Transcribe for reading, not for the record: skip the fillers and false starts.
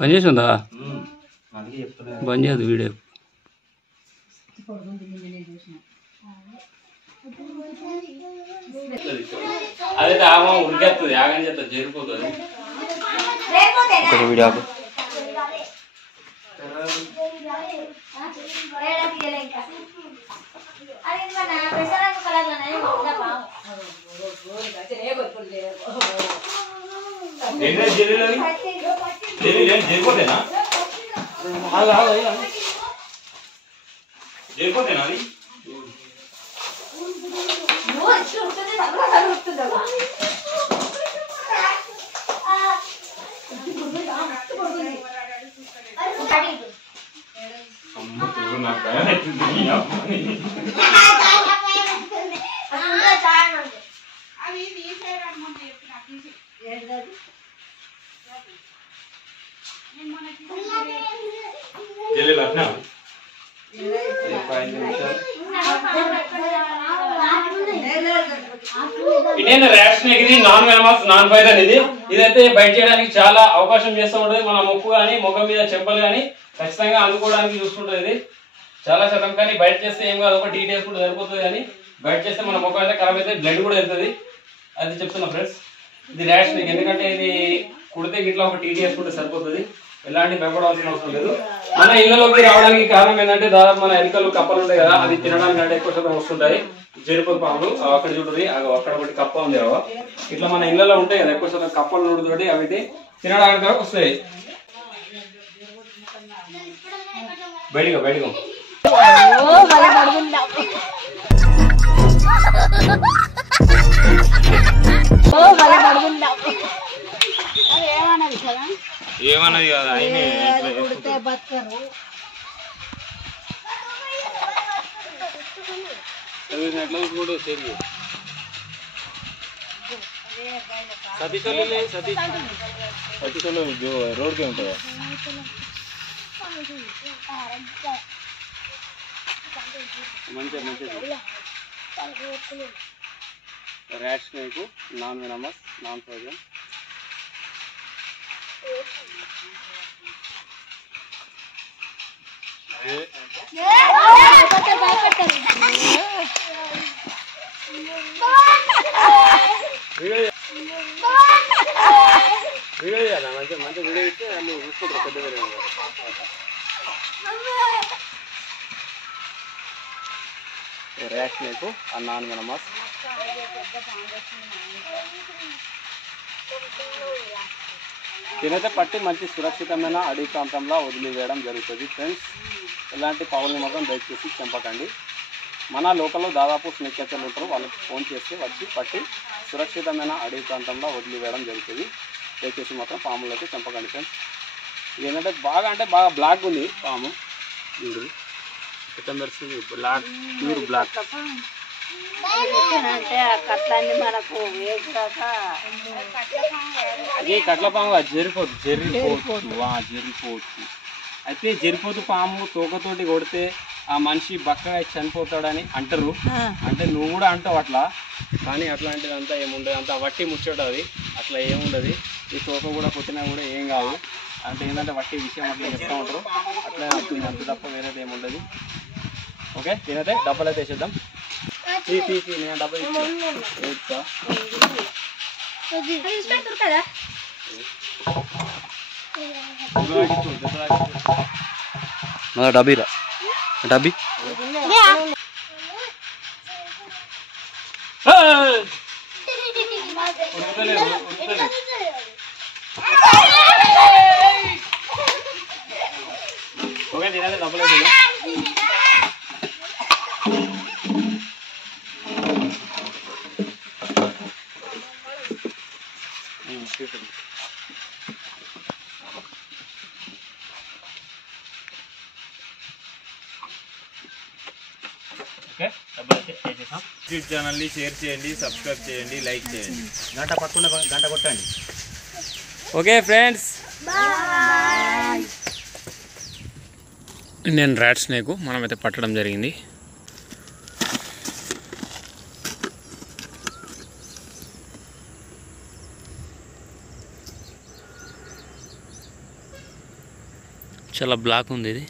పని చేసిందా బంద్ చేయదు వీడియో అదే ఉరికేస్తుంది యాగని చెప్తా జరిగిపోతుంది వీడియో జరిపోతేనా జరిపోతేనా అది ఇండియన్ రేషన్ ఇది నాన్ వెనమస్ నాన్ పైథాన్ ఇదైతే బయట చేయడానికి చాలా అవకాశం చేస్తూ ఉంటుంది. మన ముక్కు కానీ ముఖం మీద చెంపలు కానీ ఖచ్చితంగా అందుకోవడానికి చూసుకుంటుంది. ఇది చాలా శాతం కానీ బయట చేస్తే ఏం కాదు, ఒక టీ వేసుకుంటే సరిపోతుంది. కానీ బయట చేస్తే మన ముఖం అయితే ఖరాబ్ అయితే బ్లడ్ కూడా వెళ్తుంది. అది చెప్తున్నా ఫ్రెండ్స్, ఇది రేషన్ ఎందుకంటే ఇది కుడితే గిట్లా ఒక టీటీ వేసుకుంటే సరిపోతుంది. ఎలాంటి భయపడాల్సిన అవసరం లేదు. మన ఇళ్ళలోకి రావడానికి కారణం ఏంటంటే దాదాపు మన ఎలుకలు కప్పలు ఉంటాయి కదా, అది తినడానికి అంటే ఎక్కువ శాతం వస్తుంటాయి. జరిపోతు పాములు అక్కడ చూడండి, అక్కడ ఒకటి కప్ప ఉంది కదా, ఇట్లా మన ఇళ్ళలో ఉంటాయి కదా ఎక్కువ శాతం కప్పలు నోడుతోటి అవి తినడానికి వస్తాయి. బయటగా ఏమన్నది కదా ఆయన సతీష్ రోడ్ కే ఉంటుందా మంచిది rat snake non venomous non poison మంచి వీడియో ఇస్తే అన్ని చూసుకుంటారు పెద్ద ర్యాట్ స్నేక్ నాన్ వెనమస్ తినైతే పట్టి మంచి సురక్షితమైన అడవి ప్రాంతంలో వదిలివేయడం జరుగుతుంది. ఫ్రెండ్స్, ఇలాంటి పావుల్ని మాత్రం దయచేసి చంపకండి. మన లోకల్లో దాదాపు స్నేక్ క్యాచర్లు ఉంటారు, వాళ్ళకి ఫోన్ చేస్తే వచ్చి పట్టి సురక్షితమైన అడవి ప్రాంతంలో వదిలివేయడం జరుగుతుంది. దయచేసి మాత్రం పాములు అయితే చంపకండి. ఫ్రెండ్స్, ఏంటంటే బాగా బ్లాక్ ఉంది పాము, బ్లాక్ ప్యూర్ బ్లాక్ అది కట్ల పాము జరిపోతు అయితే జరిపోతు పాము తోకతోటి కొడితే ఆ మనిషి బక్కగా చనిపోతాడని అంటారు. అంటే నువ్వు కూడా అంటావు అట్లా, కానీ అట్లాంటిదంతా ఏముండదు, అంత వట్టి ముచ్చట అది, అట్లా ఏముండదు. ఈ తోక కూడా కొట్టినా కూడా ఏం కాదు. అంటే ఏంటంటే వట్టి విషయం అట్లా చెప్తూ ఉంటారు, అట్లా అవుతుంది అంత తప్ప వేరేది ఏముండదు. ఓకే, తినైతే డబ్బాలు అయితే వేసేద్దాం. నేను డబ్బా డబ్బీరా డబ్బీ ఓకే, తినైతే డబ్బాలు వేసేద్దాం. యూట్యూబ్ ఛానల్ని షేర్ చేయండి, సబ్స్క్రైబ్ చేయండి, లైక్ చేయండి, గంట కొట్టండి. Okay friends, bye. Indian rat snake మనమైతే పట్టడం జరిగింది. చాలా బ్లాక్ ఉంది ఇది.